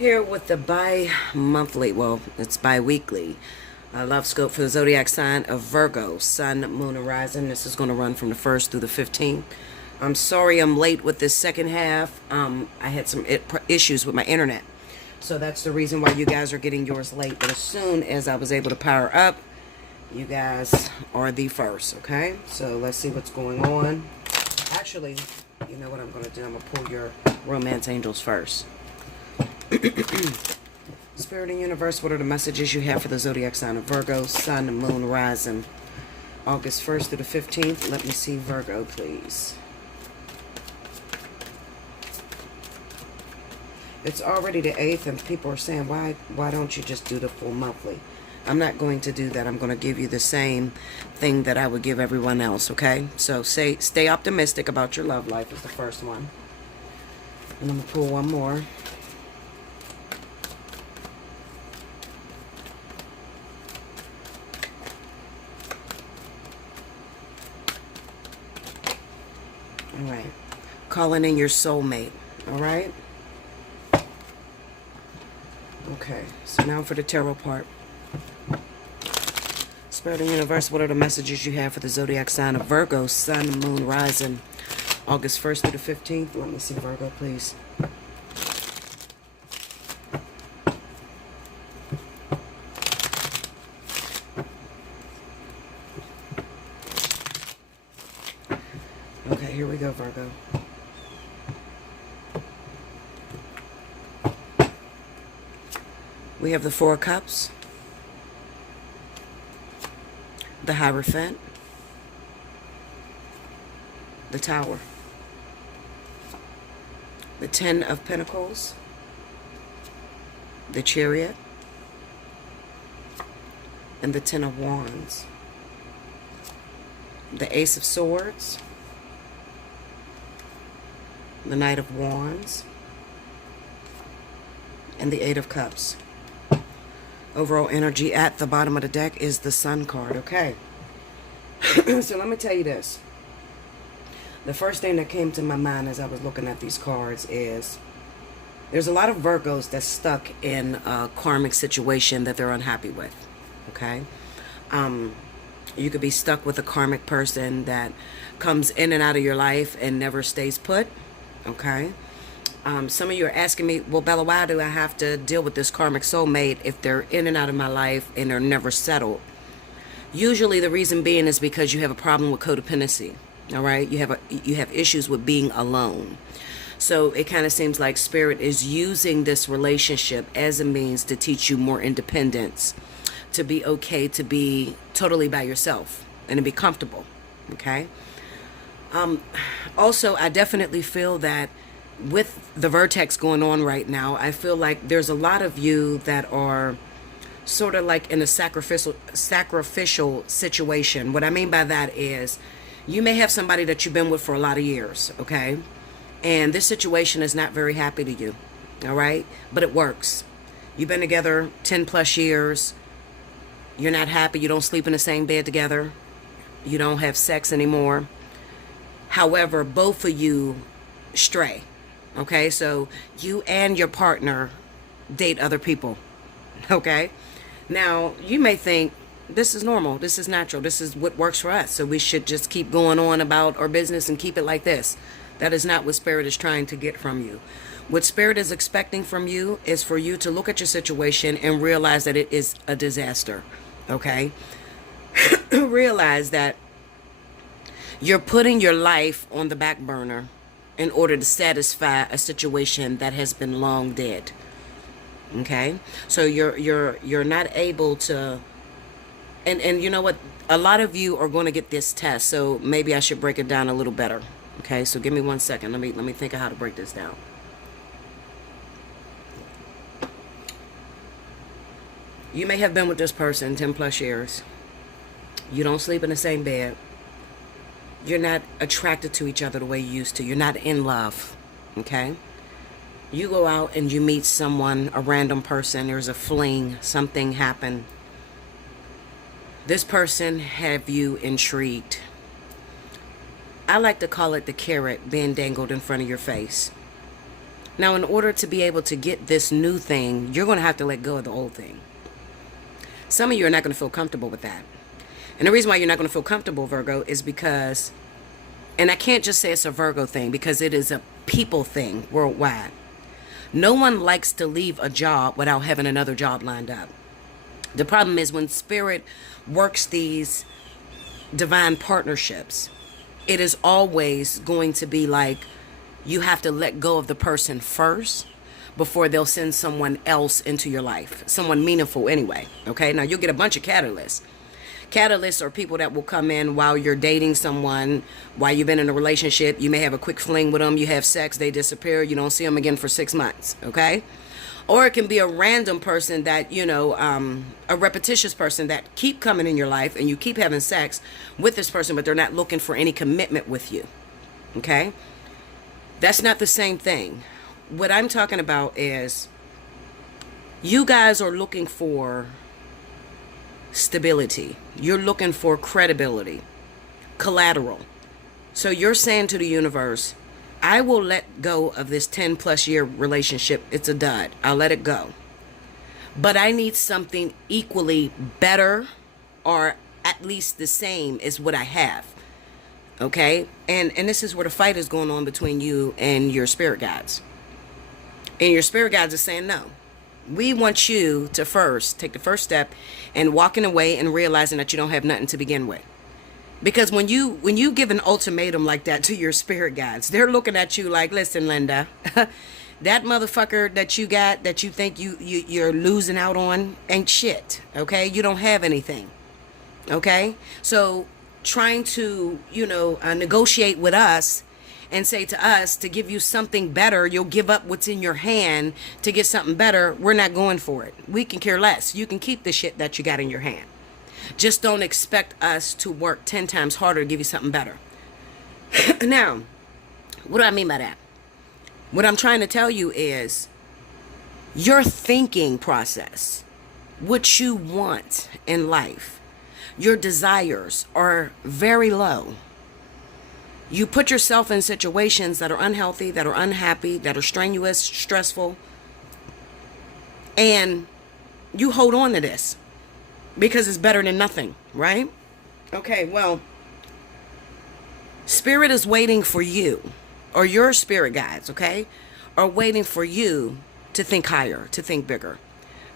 Here with the bi-monthly, well, it's bi-weekly love scope for the zodiac sign of Virgo, Sun, Moon, and Rising. This is going to run from the 1st through the 15th. I'm sorry I'm late with this second half. I had some issues with my internet. So that's the reason why you guys are getting yours late. But as soon as I was able to power up, you guys are the first, okay? So let's see what's going on. Actually, you know what I'm going to do? I'm going to pull your romance angels first. Spirit and Universe, what are the messages you have for the zodiac sign of Virgo, Sun, Moon, Rising, August 1st through the 15th? Let me see Virgo, please. It's already the 8th, and people are saying, why don't you just do the full monthly? I'm not going to do that. I'm going to give you the same thing that I would give everyone else, okay? So stay optimistic about your love life is the first one. And I'm going to pull one more. All right. Calling in your soulmate, all right? Okay, so now for the tarot part. Spirit and Universe, what are the messages you have for the zodiac sign of Virgo, Sun, Moon, Rising, August 1st through the 15th? Let me see Virgo, please. Okay, here we go, Virgo. We have the Four of Cups, the Hierophant, the Tower, the Ten of Pentacles, the Chariot, and the Ten of Wands, the Ace of Swords, the Knight of Wands, and the Eight of Cups. Overall energy at the bottom of the deck is the Sun card, okay? So let me tell you this. The first thing that came to my mind as I was looking at these cards is there's a lot of Virgos that's stuck in a karmic situation that they're unhappy with, okay? You could be stuck with a karmic person that comes in and out of your life and never stays put, okay? Some of you are asking me, well, Bella, why do I have to deal with this karmic soulmate if they're in and out of my life and they're never settled? Usually the reason being is because you have a problem with codependency, all right? You have issues with being alone. So it kind of seems like Spirit is using this relationship as a means to teach you more independence, to be okay, to be totally by yourself, and to be comfortable, okay? Also, I definitely feel that with the vertex going on right now, I feel like there's a lot of you that are sort of like in a sacrificial situation. What I mean by that is you may have somebody that you've been with for a lot of years, okay? And this situation is not very happy to you, all right? But it works. You've been together 10 plus years. You're not happy. You don't sleep in the same bed together. You don't have sex anymore. However, both of you stray. Okay, so you and your partner date other people, okay? Now, you may think, this is normal, this is natural, this is what works for us, so we should just keep going on about our business and keep it like this. That is not what Spirit is trying to get from you. What Spirit is expecting from you is for you to look at your situation and realize that it is a disaster, okay? Realize that you're putting your life on the back burner in order to satisfy a situation that has been long dead. Okay? So you're not able to, and you know what? A lot of you are going to get this test, so maybe I should break it down a little better. Okay? So give me 1 second. Let me think of how to break this down. You may have been with this person 10 plus years. You don't sleep in the same bed. You're not attracted to each other the way you used to. You're not in love, okay? You go out and you meet someone, a random person. There's a fling. Something happened. This person have you intrigued. I like to call it the carrot being dangled in front of your face. Now, in order to be able to get this new thing, you're going to have to let go of the old thing. Some of you are not going to feel comfortable with that. And the reason why you're not going to feel comfortable, Virgo, is because, and I can't just say it's a Virgo thing, because it is a people thing worldwide. No one likes to leave a job without having another job lined up. The problem is when Spirit works these divine partnerships, it is always going to be like you have to let go of the person first before they'll send someone else into your life. Someone meaningful anyway. Okay, now you'll get a bunch of catalysts. Catalysts are people that will come in while you're dating someone, while you've been in a relationship. You may have a quick fling with them, you have sex, they disappear, you don't see them again for 6 months. Okay, or it can be a random person that, you know, a repetitious person that keep coming in your life and you keep having sex with this person, but they're not looking for any commitment with you. Okay, that's not the same thing. What I'm talking about is you guys are looking for stability. You're looking for credibility, collateral. So you're saying to the universe, I will let go of this 10 plus year relationship. It's a dud. I'll let it go. But I need something equally better or at least the same as what I have. Okay? And this is where the fight is going on between you and your spirit guides. And your spirit guides are saying no. We want you to first take the first step and walking away and realizing that you don't have nothing to begin with. Because when you give an ultimatum like that to your spirit guides, they're looking at you like, listen, Linda, that motherfucker that you got that you think you're losing out on ain't shit. Okay, you don't have anything. Okay, so trying to negotiate with us and say to us to give you something better, you'll give up what's in your hand to get something better. We're not going for it. We can care less. You can keep the shit that you got in your hand. Just don't expect us to work 10 times harder to give you something better. Now, what do I mean by that? What I'm trying to tell you is your thinking process, what you want in life, your desires are very low. You put yourself in situations that are unhealthy, that are unhappy, that are strenuous, stressful, and you hold on to this because it's better than nothing, right? Okay, well, Spirit is waiting for you, or your spirit guides, okay, are waiting for you to think higher, to think bigger,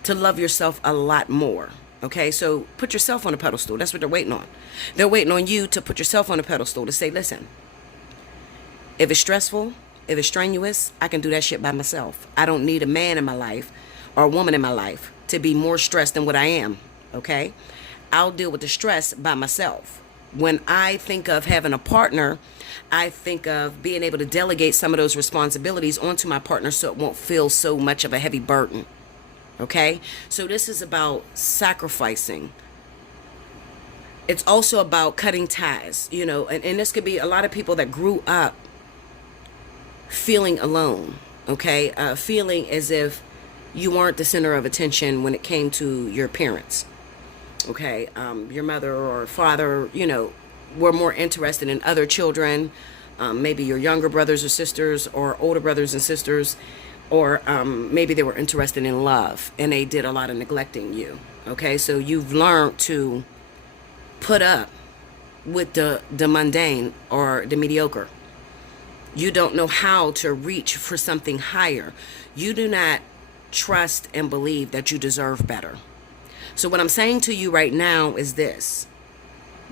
to love yourself a lot more. Okay, so put yourself on a pedestal. That's what they're waiting on. They're waiting on you to put yourself on a pedestal to say, listen, if it's stressful, if it's strenuous, I can do that shit by myself. I don't need a man in my life or a woman in my life to be more stressed than what I am. Okay, I'll deal with the stress by myself. When I think of having a partner, I think of being able to delegate some of those responsibilities onto my partner so it won't feel so much of a heavy burden. Okay, so this is about sacrificing. It's also about cutting ties, and this could be a lot of people that grew up feeling alone, okay, feeling as if you weren't the center of attention when it came to your parents, okay, your mother or father, were more interested in other children, maybe your younger brothers or sisters or older brothers and sisters, or maybe they were interested in love and they did a lot of neglecting you. Okay, so you've learned to put up with the mundane or the mediocre. You don't know how to reach for something higher. You do not trust and believe that you deserve better. So what I'm saying to you right now is this.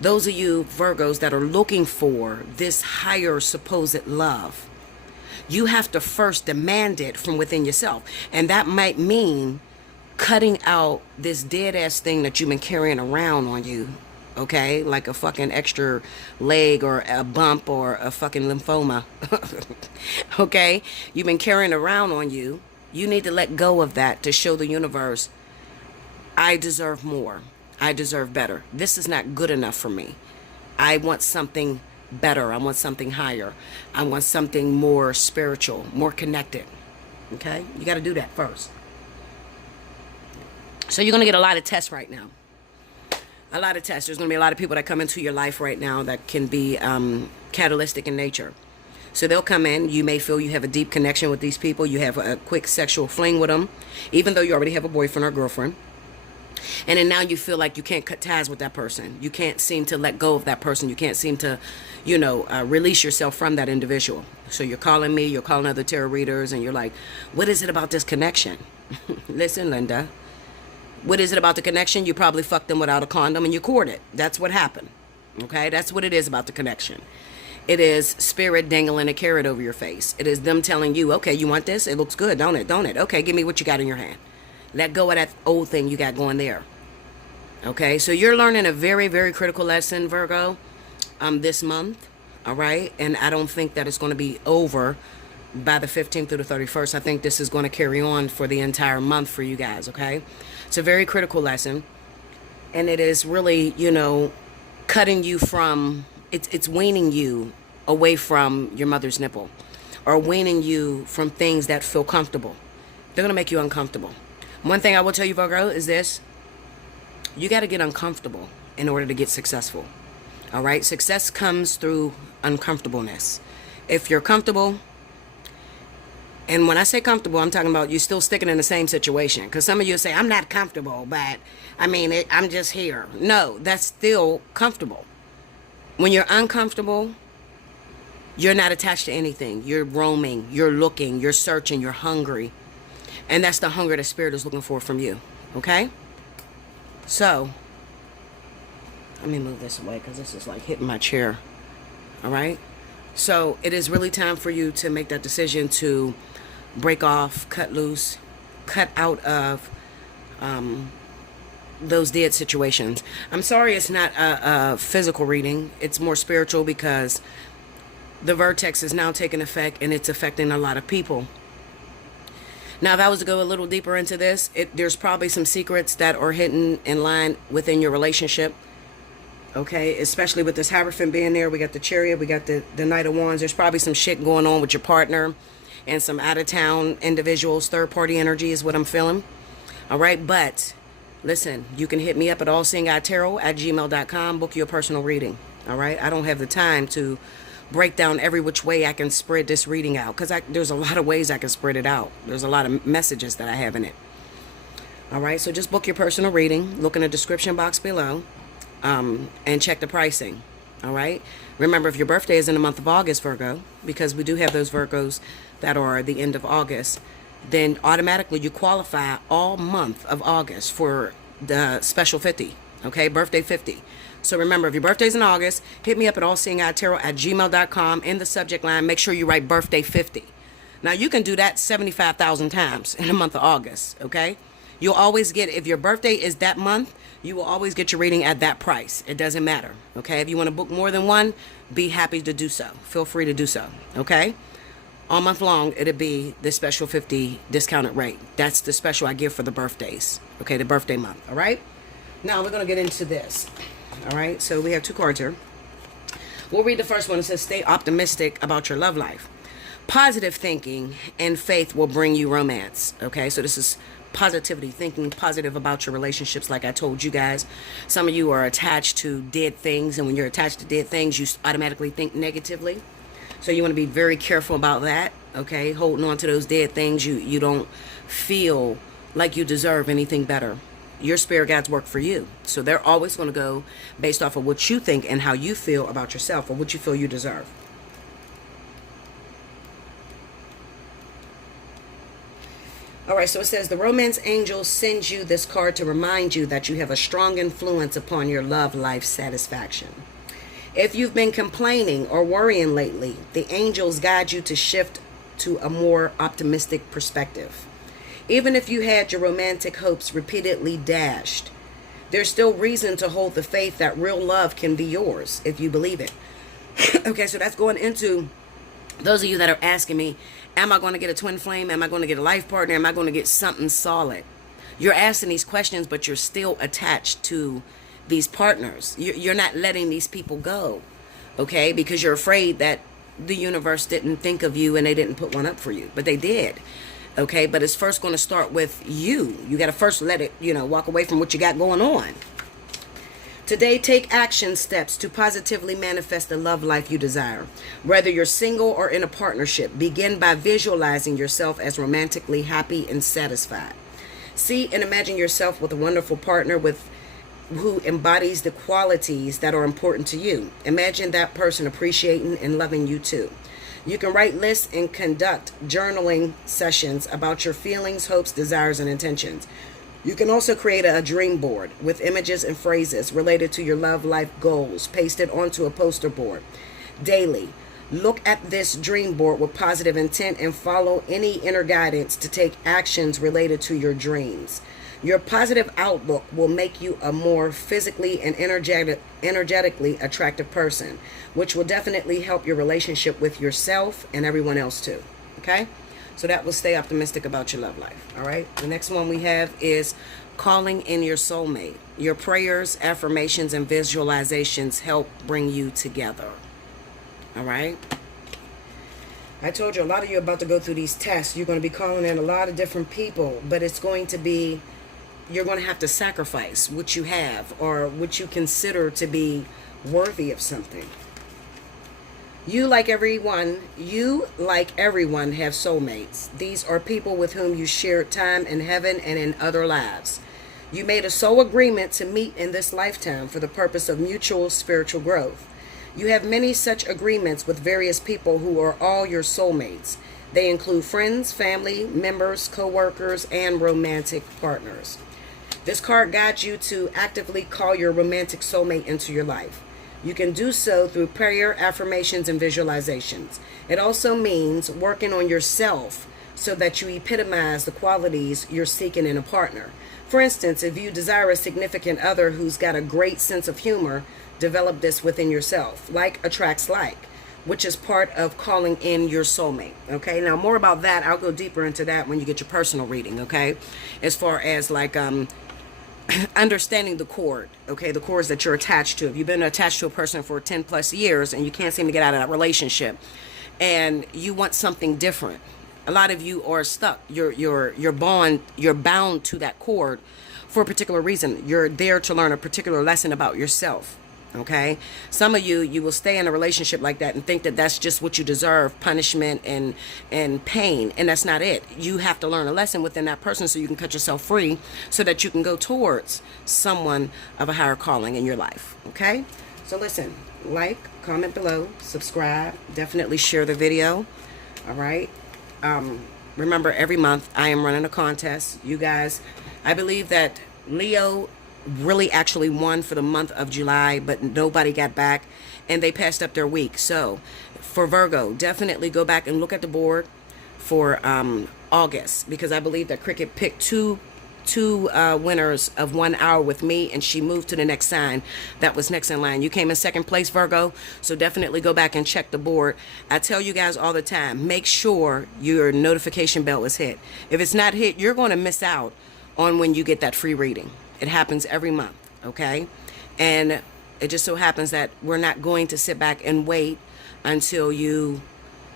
Those of you Virgos that are looking for this higher supposed love, you have to first demand it from within yourself. And that might mean cutting out this dead ass thing that you've been carrying around on you. Okay, like a fucking extra leg or a bump or a fucking lymphoma. Okay, you've been carrying around on you. You need to let go of that to show the universe, I deserve more. I deserve better. This is not good enough for me. I want something better. I want something higher. I want something more spiritual, more connected. Okay, you got to do that first. So you're going to get a lot of tests right now. A lot of tests. There's going to be a lot of people that come into your life right now that can be catalytic in nature. So they'll come in. You may feel you have a deep connection with these people. You have a quick sexual fling with them, even though you already have a boyfriend or girlfriend. And then now you feel like you can't cut ties with that person. You can't seem to let go of that person. You can't seem to, release yourself from that individual. So you're calling me, you're calling other tarot readers, and you're like, what is it about this connection? Listen, Linda, what is it about the connection? You probably fucked them without a condom and you courted. That's what happened. Okay, that's what it is about the connection. It is spirit dangling a carrot over your face. It is them telling you, okay, you want this? It looks good, don't it? Don't it? Okay, give me what you got in your hand. Let go of that old thing you got going there. Okay, so you're learning a very, very critical lesson, Virgo, this month. All right, and I don't think that it's going to be over by the 15th through the 31st. I think this is going to carry on for the entire month for you guys. Okay, it's a very critical lesson, and it is really, cutting you from. It's weaning you away from your mother's nipple, or weaning you from things that feel comfortable. They're going to make you uncomfortable. One thing I will tell you, Virgo, is this. You got to get uncomfortable in order to get successful. All right? Success comes through uncomfortableness. If you're comfortable, and when I say comfortable, I'm talking about you still sticking in the same situation. Because some of you say, I'm not comfortable, but I'm just here. No, that's still comfortable. When you're uncomfortable, you're not attached to anything. You're roaming, you're looking, you're searching, you're hungry. And that's the hunger the spirit is looking for from you. Okay? So, let me move this away because this is like hitting my chair. All right? So, it is really time for you to make that decision to break off, cut loose, cut out of those dead situations. I'm sorry it's not a physical reading. It's more spiritual because the vertex is now taking effect and it's affecting a lot of people. Now, if I was to go a little deeper into this, there's probably some secrets that are hidden in line within your relationship. Okay, especially with this Hierophant being there. We got the Chariot, we got the Knight of Wands. There's probably some shit going on with your partner and some out-of-town individuals. Third-party energy is what I'm feeling. All right, but listen, you can hit me up at allseeingeyetarot@gmail.com. Book your personal reading. All right, I don't have the time to break down every which way I can spread this reading out because there's a lot of ways I can spread it out. There's a lot of messages that I have in it. All right, so just book your personal reading. Look in the description box below and check the pricing. All right, remember, if your birthday is in the month of August, Virgo, because we do have those Virgos that are the end of August, then automatically you qualify all month of August for the special 50. Okay, birthday 50. So remember, if your birthday's in August, hit me up at allseeingeyetarot@gmail.com. In the subject line, make sure you write birthday 50. Now, you can do that 75,000 times in the month of August, okay? You'll always get, if your birthday is that month, you will always get your reading at that price. It doesn't matter, okay? If you want to book more than one, be happy to do so. Feel free to do so, okay? All month long, it'll be the special 50 discounted rate. That's the special I give for the birthdays, okay? The birthday month, all right? Now, we're going to get into this. All right, so we have two cards here. We'll read the first one. It says, stay optimistic about your love life. Positive thinking and faith will bring you romance. Okay, so this is positivity, thinking positive about your relationships. Like I told you guys, some of you are attached to dead things, and when you're attached to dead things, you automatically think negatively. So you want to be very careful about that. Okay, holding on to those dead things, you don't feel like you deserve anything better. Your spirit guides work for you. So they're always going to go based off of what you think and how you feel about yourself, or what you feel you deserve. All right, so it says the romance angel sends you this card to remind you that you have a strong influence upon your love life satisfaction. If you've been complaining or worrying lately, the angels guide you to shift to a more optimistic perspective. Even if you had your romantic hopes repeatedly dashed, there's still reason to hold the faith that real love can be yours if you believe it. Okay, so that's going into those of you that are asking me, am I going to get a twin flame? Am I going to get a life partner? Am I going to get something solid? You're asking these questions, but you're still attached to these partners. You're not letting these people go, okay? Because you're afraid that the universe didn't think of you and they didn't put one up for you, but they did. Okay, but it's first going to start with you. You got to first let it, walk away from what you got going on Today, take action steps to positively manifest the love life you desire. Whether you're single or in a partnership, begin by visualizing yourself as romantically happy and satisfied. See and imagine yourself with a wonderful partner who embodies the qualities that are important to you. Imagine that person appreciating and loving you too. You can write lists and conduct journaling sessions about your feelings, hopes, desires, and intentions. You can also create a dream board with images and phrases related to your love life goals pasted onto a poster board daily. Look at this dream board with positive intent and follow any inner guidance to take actions related to your dreams. Your positive outlook will make you a more physically and energetically attractive person, which will definitely help your relationship with yourself and everyone else too. Okay? So that will stay optimistic about your love life. All right? The next one we have is calling in your soulmate. Your prayers, affirmations, and visualizations help bring you together. All right? I told you a lot of you are about to go through these tests. You're going to be calling in a lot of different people, but it's going to be, you're going to have to sacrifice what you have or what you consider to be worthy of something. You, like everyone, have soulmates. These are people with whom you shared time in heaven and in other lives. You made a soul agreement to meet in this lifetime for the purpose of mutual spiritual growth. You have many such agreements with various people who are all your soulmates. They include friends, family members, co-workers, and romantic partners. This card guides you to actively call your romantic soulmate into your life. You can do so through prayer, affirmations, and visualizations. It also means working on yourself so that you epitomize the qualities you're seeking in a partner. For instance, if you desire a significant other who's got a great sense of humor, develop this within yourself. Like attracts like, which is part of calling in your soulmate. Okay, now more about that, I'll go deeper into that when you get your personal reading. Okay, as far as like understanding the cord, okay, the cords that you're attached to. If you've been attached to a person for 10 plus years and you can't seem to get out of that relationship and you want something different, a lot of you are stuck. You're bound to that cord for a particular reason. You're there to learn a particular lesson about yourself. Okay, some of you will stay in a relationship like that and think that that's just what you deserve, punishment and pain, and that's not it. You have to learn a lesson within that person so you can cut yourself free so that you can go towards someone of a higher calling in your life. Okay, so listen, like, comment below, subscribe, definitely share the video. All right, remember, every month I am running a contest. You guys, I believe that Leo really actually won for the month of July, but nobody got back and they passed up their week. So for Virgo, definitely go back and look at the board for August, because I believe that Cricket picked two winners of 1 hour with me, and she moved to the next sign that was next in line. You came in second place, Virgo, so definitely go back and check the board. I tell you guys all the time, make sure your notification bell is hit. If it's not hit, you're going to miss out on when you get that free reading. It happens every month, okay? And it just so happens that we're not going to sit back and wait until you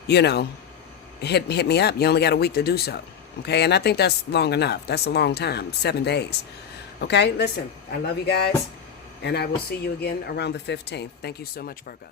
know, hit me up. You only got a week to do so, okay? And I think that's long enough. That's a long time, 7 days. Okay, listen, I love you guys, and I will see you again around the 15th. Thank you so much, Virgo.